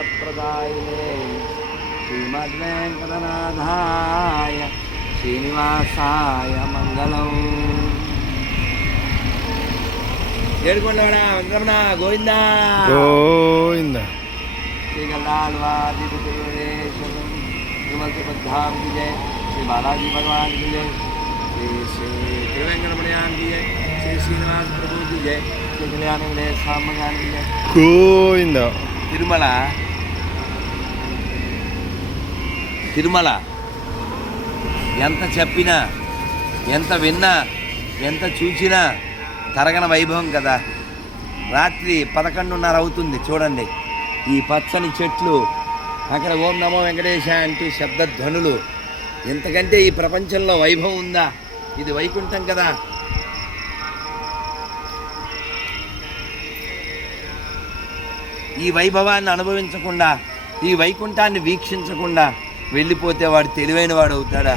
मोक्षप्रदायिने श्रीमद्वेङ्कटनाथाय श्रीनिवासाय मङ्गलम्। ఏడుకొండవాడ వెంకటరమణ గోవిందా గోవిందా. श्री गल्लालवादि तिरुमल तिरुपतिधाम की जय, श्री बालाजी भगवान की जय, श्री श्री तिरुवेंकटरमण की जय, श्री श्रीनिवास प्रभु की जय, श्री कल्याण स्वामी भगवान की जय గోవిందా. తిరుమల తిరుమల ఎంత చెప్పినా ఎంత విన్నా ఎంత చూసినా తరగన వైభవం కదా. రాత్రి 11:30 అవుతుంది చూడండి. ఈ పచ్చని చెట్లు, అక్కడ ఓం నమో వెంకటేశ అంటూ శబ్దధ్వనులు, ఎంతకంటే ఈ ప్రపంచంలో వైభవం ఉందా? ఇది వైకుంఠం కదా. ఈ వైభవాన్ని అనుభవించకుండా, ఈ వైకుంఠాన్ని వీక్షించకుండా వెళ్ళిపోతే వాడు తెలివైన వాడు అవుతాడా?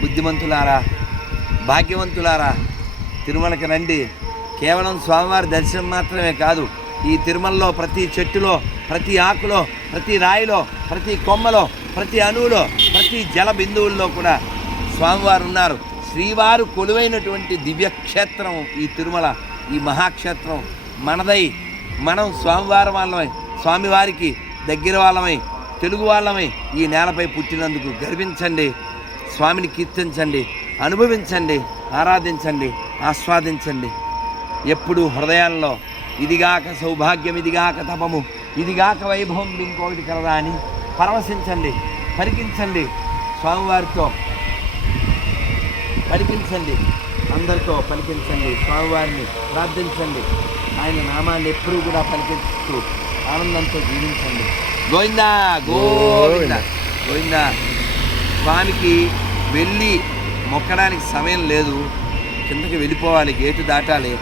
బుద్ధిమంతులారా, భాగ్యవంతులారా, తిరుమలకి రండి. కేవలం స్వామివారి దర్శనం మాత్రమే కాదు, ఈ తిరుమలలో ప్రతి చెట్టులో, ప్రతి ఆకులో, ప్రతి రాయిలో, ప్రతి కొమ్మలో, ప్రతి అణువులో, ప్రతి జల బిందువుల్లో కూడా స్వామివారు ఉన్నారు. శ్రీవారు కొలువైనటువంటి దివ్యక్షేత్రం ఈ తిరుమల, ఈ మహాక్షేత్రం మనదై, మనం స్వామివారి వాళ్ళమై, స్వామివారికి దగ్గర వాళ్ళమై, తెలుగు వాళ్ళమై ఈ నేలపై పుట్టినందుకు గర్వించండి. స్వామిని కీర్తించండి, అనుభవించండి, ఆరాధించండి, ఆస్వాదించండి. ఎప్పుడు హృదయాల్లో ఇదిగాక సౌభాగ్యం, ఇదిగాక తపము, ఇదిగాక వైభవం ఇంకొకటి కలదా అని పరవశించండి, పరికించండి. స్వామివారితో పలికించండి, అందరితో పలికించండి, స్వామివారిని ప్రార్థించండి. ఆయన నామాన్ని ఎప్పుడూ కూడా పలికిస్తూ ఆనందంతో జీవించండి. గోవిందా గోవిందా గోవిందా. స్వామికి వెళ్ళి మొక్కడానికి సమయం లేదు, కిందకి వెళ్ళిపోవాలి, గేటు దాటాలి.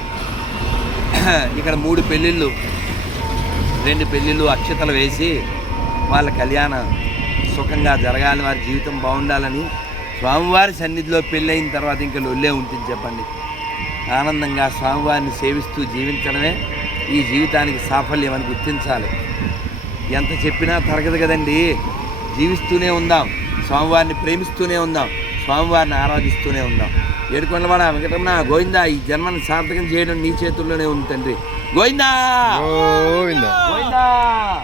ఇక్కడ 3 పెళ్ళిళ్ళు, 2 పెళ్ళిళ్ళు అక్షతలు వేసి వాళ్ళ కళ్యాణం సుఖంగా జరగాలి, వారి జీవితం బాగుండాలని స్వామివారి సన్నిధిలో పెళ్ళైన తర్వాత ఇంకా లొల్లే ఉంటుంది చెప్పండి. ఆనందంగా స్వామివారిని సేవిస్తూ జీవించడమే ఈ జీవితానికి సాఫల్యం అని గుర్తించాలి. ఎంత చెప్పినా తరగదు కదండి. జీవిస్తూనే ఉందాం, స్వామివారిని ప్రేమిస్తూనే ఉందాం, స్వామివారిని ఆరాధిస్తూనే ఉందాం. ఏడుకొండలవాడ వెంకటరమణ గోవిందా. ఈ జన్మను సార్థకం చేయడం నీ చేతుల్లోనే ఉంది తండ్రి. గోవిందా గోవిందా గోవిందా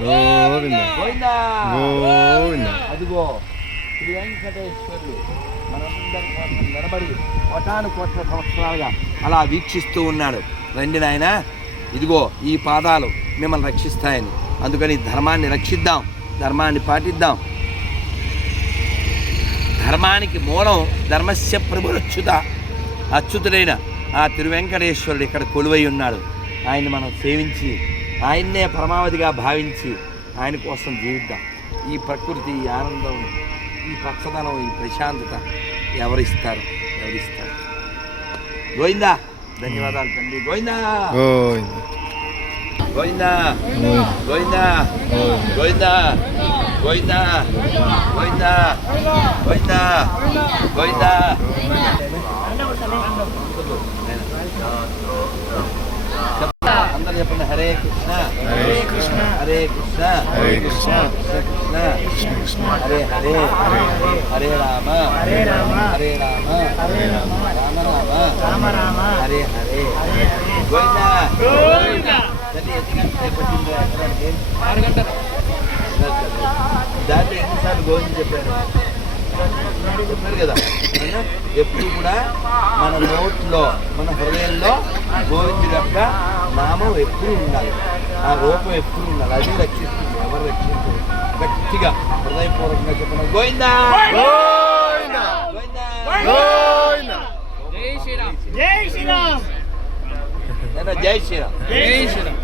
గోవిందా గోవిందా గోవిందా. అదిగో శ్రీ వెంకటేశ్వరుడు మనందరి కోసం నిలబడి కోటాను కోట్ల సంవత్సరాలుగా అలా వీక్షిస్తూ ఉన్నాడు. రండి నాయన, ఇదిగో ఈ పాదాలు మిమ్మల్ని రక్షిస్తాయని. అందుకని ధర్మాన్ని రక్షిద్దాం, ధర్మాన్ని పాటిద్దాం. ధర్మానికి మూలం ధర్మస్య ప్రభురచ్యుత, అచ్యుతుడైన ఆ తిరువెంకటేశ్వరుడు ఇక్కడ కొలువై ఉన్నాడు. ఆయన్ని మనం సేవించి, ఆయన్నే పరమావధిగా భావించి ఆయన కోసం జీవిద్దాం. ఈ ప్రకృతి, ఈ ఆనందం, ఈ పచ్చదనం, ఈ ప్రశాంతత ఎవరిస్తారు? గోవిందా. ధన్యవాదాలు తండ్రి. గోవిందా గోవిందా గోవిందా గోవిందా గోవిందా గోవిందా గోవిందా గోవిందా. అందరూ చెప్పండి. హరే కృష్ణ హరే కృష్ణ హరే కృష్ణ హరే కృష్ణ కృష్ణ కృష్ణ హరే హరే హరే రామ హరే రామ హరే రామ హరే రామ రామ రామ రామ రామ హరే హరే హరే హరే గోవిందా గోవిందా. తల్లి ఎన్ని గంటలు పట్టింది ఎక్కడానికి? 6 గంటలు. దాంట్లో ఎన్నిసార్లు గోవింద చెప్పారు కదా. ఎప్పుడు కూడా మన నోట్లో, మన హృదయంలో గోవిందుడి యొక్క నామం ఎప్పుడు ఉండాలి, ఆ రూపం ఎప్పుడు ఉండాలి. అది రక్షిస్తుంది, ఎవరు రక్షిస్తుంది? గట్టిగా హృదయపూర్వకంగా చెప్పిన గోవిందా గోవిందా గోవిందా గోవిందా. జై శ్రీరామ్. జై శ్రీరామ్. జై శ్రీరామ్. జై శ్రీరామ్.